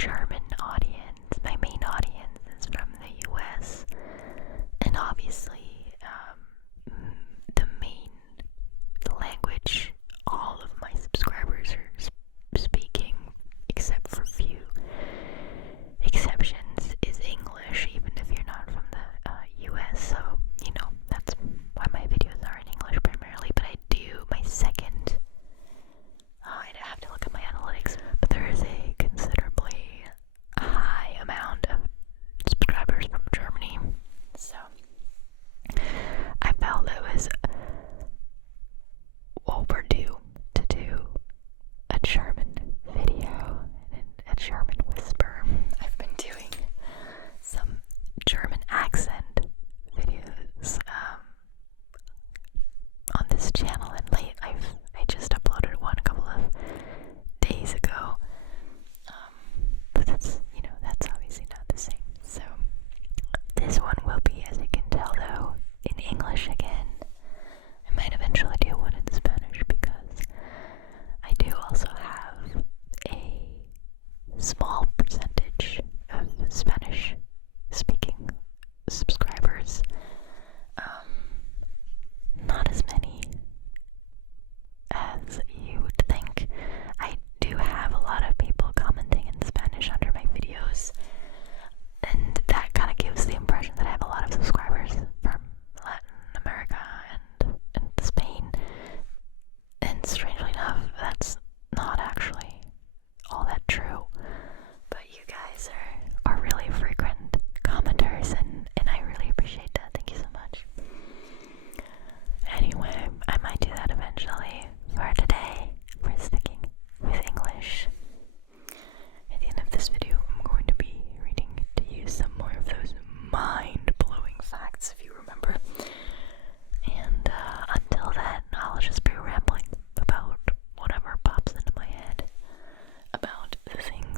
German audience. My main audience is from the US, and obviously the main language all of my subscribers are speaking, except for few exceptions, is English, even if you're not from the US. So, you know, that's why my videos are in English primarily. But I do my second, I'd have to look at my analytics, but there is a considerably high amount of subscribers from Germany. So I felt it was overdue to do a German video and a German whisper. I've been doing some German accent videos on this channel, and I just uploaded one a couple of days ago, but that's obviously not the same. So this one will be, as you can tell though, in English again. I might eventually do one in Spanish because I do also have a small percentage of Spanish speaking subscribers. Not as many as you would think. I do have a lot of people commenting in Spanish under my videos, and that kind of gives the impression that I have a lot of subscribers from Latin America and Spain, and strangely enough, that's not actually all that true. But you guys are really frequent commenters, and I really appreciate that. Thank you so much. Anyway, I might do that eventually. For today, we're sticking with English. At the end of this video, I'm going to be reading to you some more of those mind-blowing facts, if you remember. And until then, I'll just be rambling about whatever pops into my head about the things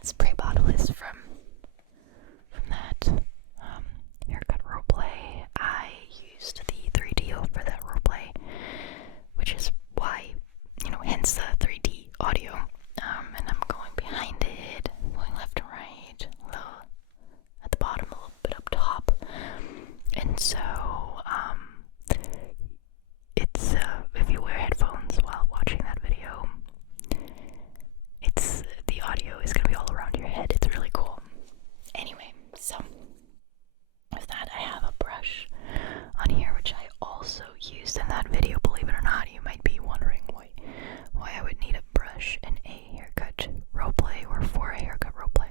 that spray bottle is from that haircut roleplay. I used the 3D for that roleplay, which is why, hence the 3D audio. And I'm going behind it, going left and right, a little at the bottom, a little bit up top. And so, it's, if you wear headphones while watching that video, the audio is going to be all around your head. It's really cool. Anyway, so with that, I have a brush on here, which I also used in that video. Believe it or not, you might be wondering why I would need a brush in a haircut roleplay or for a haircut roleplay.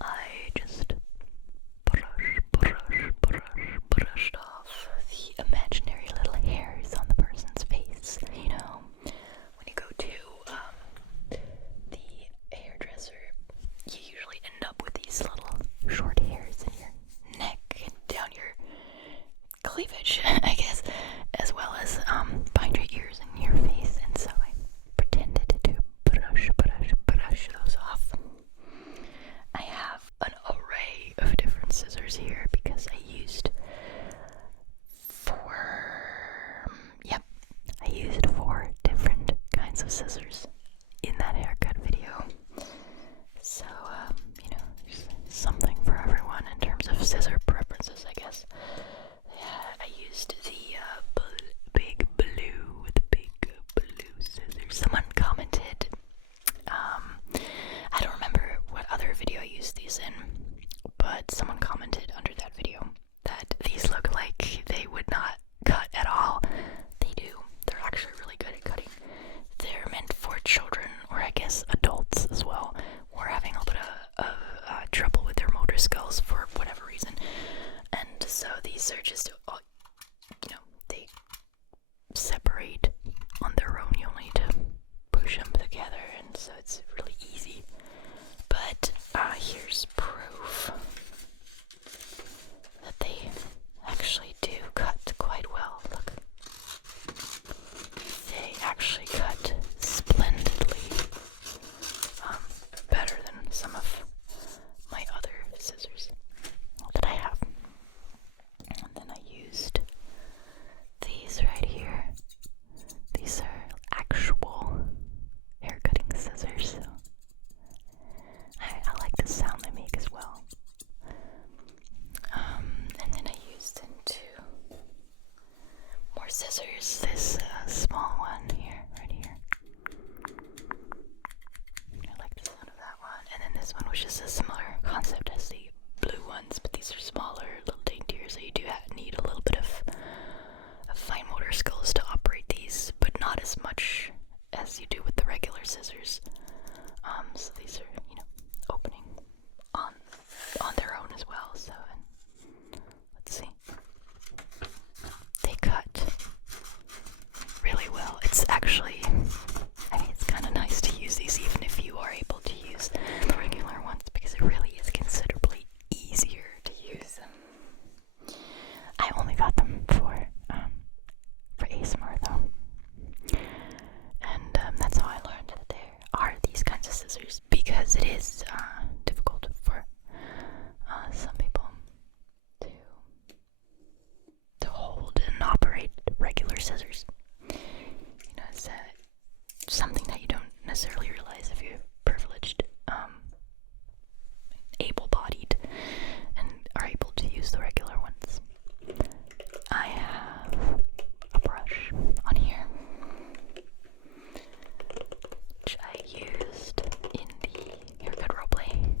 I just brushed off the imaginary little hairs on the person's face. When you go to the hairdresser, you usually end up with these little short hairs in your neck and down your cleavage, I guess, as well as behind your ears and your face. And so I pretended to brush those off. I have an array of different scissors here because I used four different kinds of scissors in that haircut video. So, there's something for everyone in terms of scissor preferences, I guess. Yeah, I used the big blue scissors. Someone commented, I don't remember what other video I used these in, but someone commented under that video that these look like they would not cut at all. They do. They're actually really good at cutting. They're meant for children, or I guess adults as well, who are having a little bit of trouble with their motor skills for whatever reason. And so these are just, they separate on their own. You only need to push them together, and so it's really easy. But here's proof that they actually do cut quite well. Look. They actually cut splendidly, better than some of my other scissors that I have. And then I used these right here. These are actual hair cutting scissors, so I like the sound they make as well. And then I used two more scissors. This small one here, right here. I like the sound of that one. And then this one, which is a similar concept as the blue ones, but these are smaller, a little daintier, so you do need a little bit of fine motor skills to operate these, but not as much as you do with the regular scissors. So these are, opening on their own as well. So, let's see. They cut really well. It's actually, it's kind of nice to use these even if you are able to use the regular ones, because it really is considerably easier to use them. I only got them for ASMR though. And that's how I learned that there are these kinds of scissors, because it is difficult for some people to hold and operate regular scissors. It's something that you don't necessarily realize if you're privileged, able-bodied, and are able to use the regular ones. I have a brush on here, which I used in the haircut roleplay.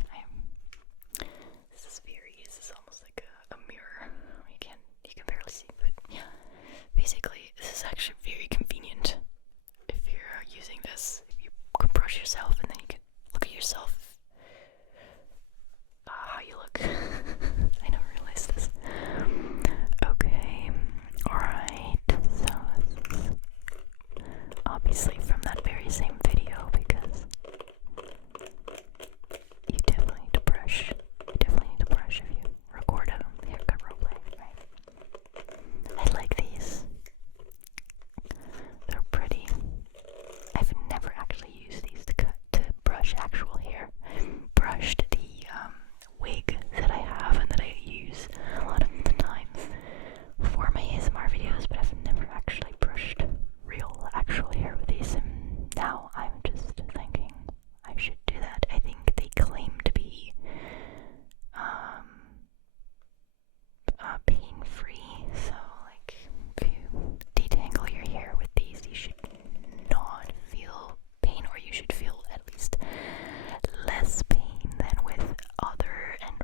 This is almost like a mirror. You can barely see, but yeah. Basically, this is actually very convenient if you're using this. If you can brush yourself and then you can look at yourself, how you look. I never realized this. Okay, alright, so this is obviously from that very same video, because you definitely need to brush. If you record a haircut roleplay, right? I like these. They're pretty. I've never actually used these to brush actual hair. wig that I have and that I use a lot of the time for my ASMR videos, but I've never actually brushed real actual hair with these, and now I'm just thinking I should do that. I think they claim to be pain-free, so like if you detangle your hair with these, you should not feel pain, or you should feel at least less pain than with other and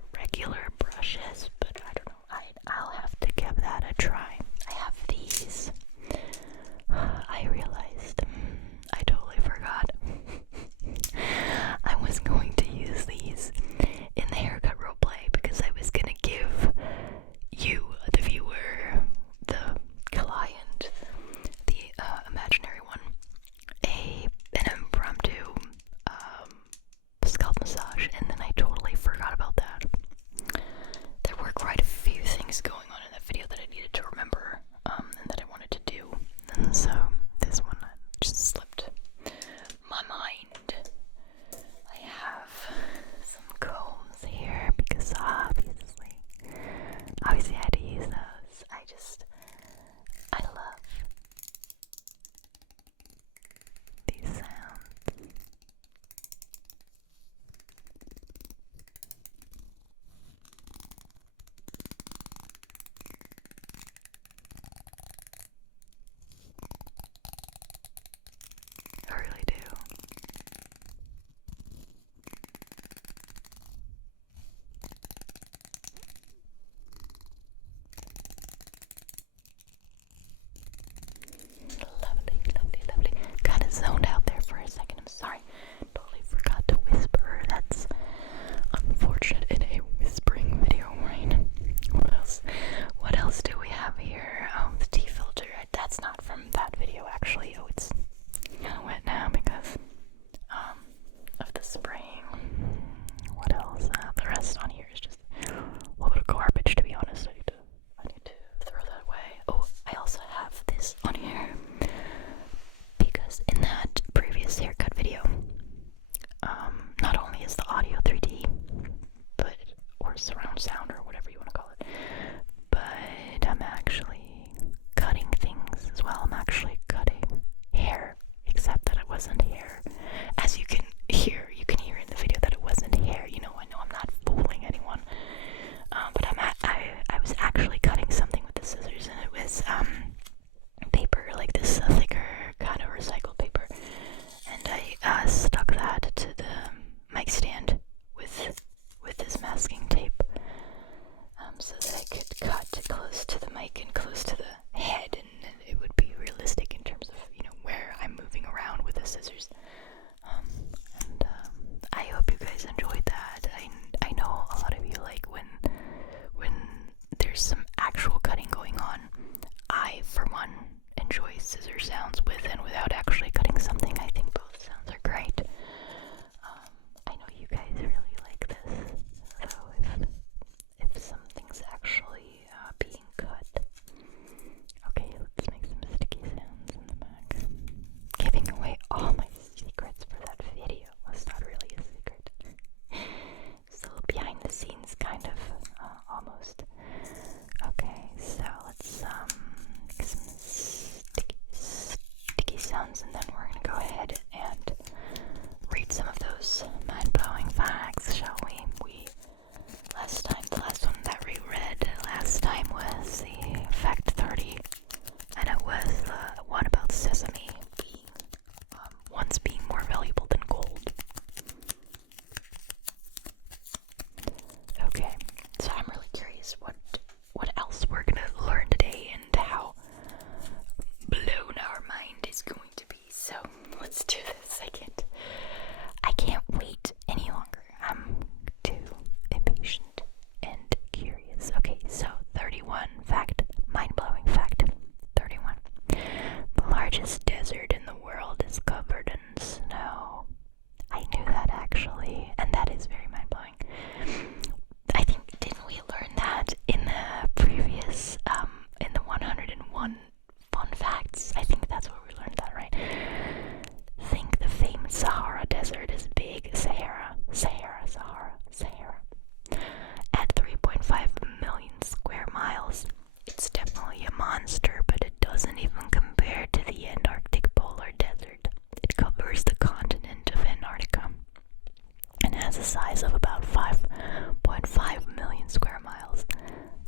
has a size of about 5.5 million square miles.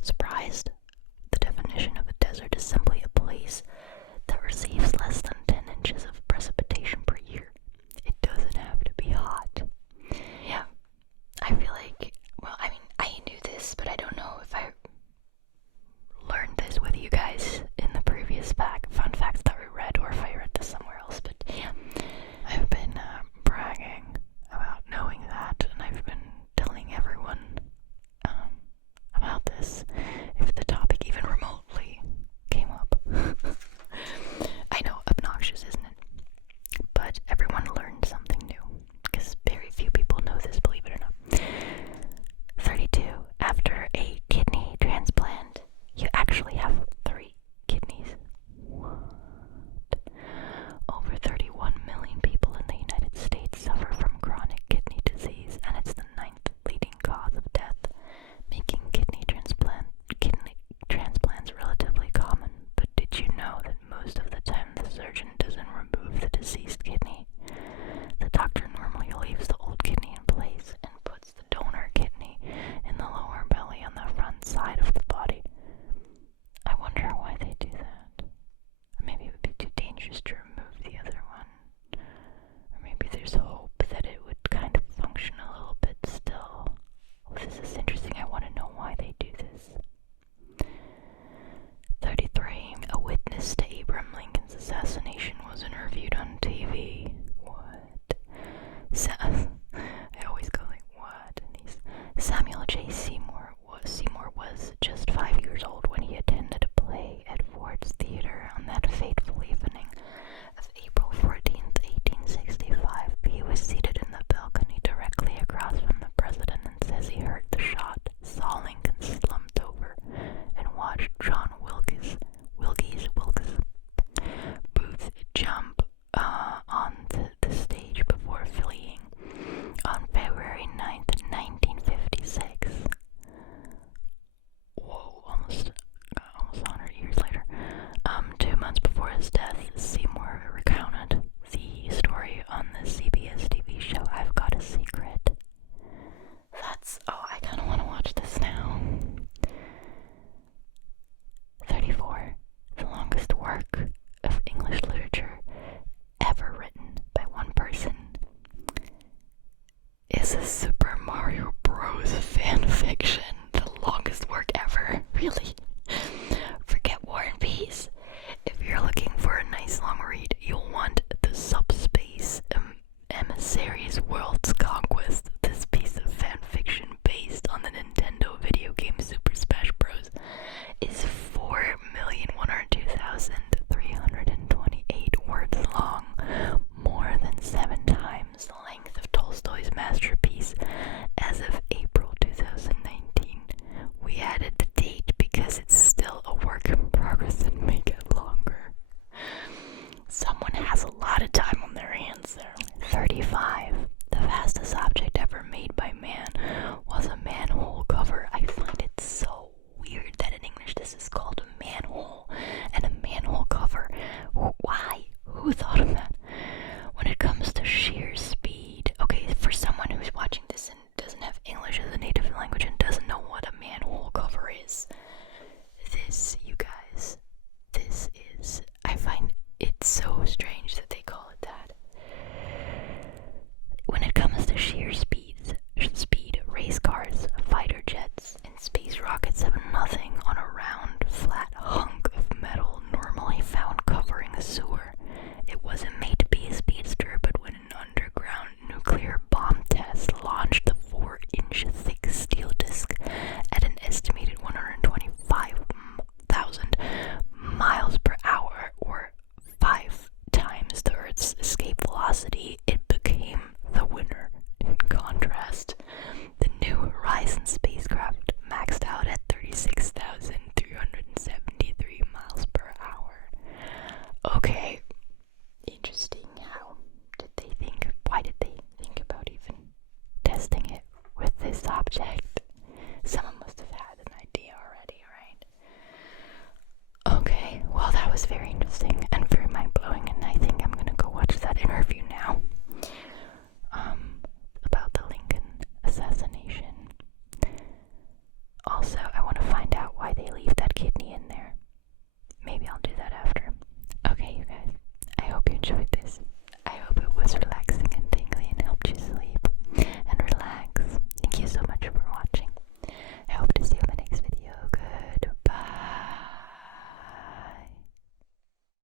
Surprised? The definition of a desert is simply a place that receives less than 10 inches of precipitation per year. It doesn't have to be hot. Yeah, I feel like, well, I mean, I knew this, but I don't know if I learned this with you guys in the previous fun facts that we read, or if I read this somewhere else, but yeah, I've been bragging about knowing that, and I've been telling everyone about this if the topic even remotely came up. I know, obnoxious, isn't it? But everyone learned something new, because very few people know this, believe it or not. 32. After a kidney transplant, you actually have 3 kidneys. What? Over 31 million people in the United States suffer from chronic kidney disease, and it's the 9th leading cause of death, making kidney transplants relatively common. But did you know that most of the time the surgeon doesn't remove the deceased kidney? The doctor normally leaves the old kidney in place and puts the donor kidney in the lower belly on the front side of the body. I wonder why they do that. Maybe it would be too dangerous to remove the other one. Or maybe there's hope that it would kind of function a little bit still. Oh, this is interesting. I want to know why they do this. 33. A witness to Abraham Lincoln's assassination was interviewed on TV. What? I always go like, what? And Samuel J. Seymour was just 5 years old when he attended a play at Ford's Theater on that fateful evening of April 14th, 1865. He was seated in the balcony directly across from the president and says he heard the shot, saw Lincoln slumped over, and watched John Wilkes Booth jump onto the stage before fleeing on February 9th, 1956. Whoa, almost 100 years later. 2 months before his death, Seymour recounted the story on the CBS TV show I've Got a Secret. I kind of want to watch this now. 34. The longest work of English literature ever written by one person is a Super Mario Bros. Fan fiction. The longest work ever. Really? Forget War and Peace. If you're looking for a nice long read, you'll want the Subspace Emissaries World's Conquest. This piece of fan fiction based on the Nintendo video game Super Smash Bros. Is 4,102,328 words long, more than 7 times the length of Tolstoy's masterpiece. As of April 2019, we added the date because it's still a work in progress and may get longer. Someone has a lot of time on their hands there. 35. The fastest object ever made by man was a manhole cover. I find it so weird that in English this is called a manhole and a manhole cover. Why? Who thought of that? When it comes to sheer speed, okay, for someone who's watching this and doesn't have English as a native language and doesn't know what a manhole cover is, this, you guys, I find it so strange that they call it that. When it comes to sheer speed, race cars, fighter jets, and space rockets have nothing on a round, flat hunk of metal normally found covering a sewer. It wasn't made to be a speedster, but when an underground nuclear bomb test launched the 4-inch thick steel disc at an estimated 125,000 miles per hour, or 5 times the Earth's escape velocity, it became the winner. In contrast, the New Horizons spacecraft maxed out at 36,373 miles per hour. Okay, interesting. Why did they think about even testing it with this object? Someone must have had an idea already, right? Okay, well, that was very interesting and very mind-blowing, and I think I'm gonna go watch that interview now. About the Lincoln fascination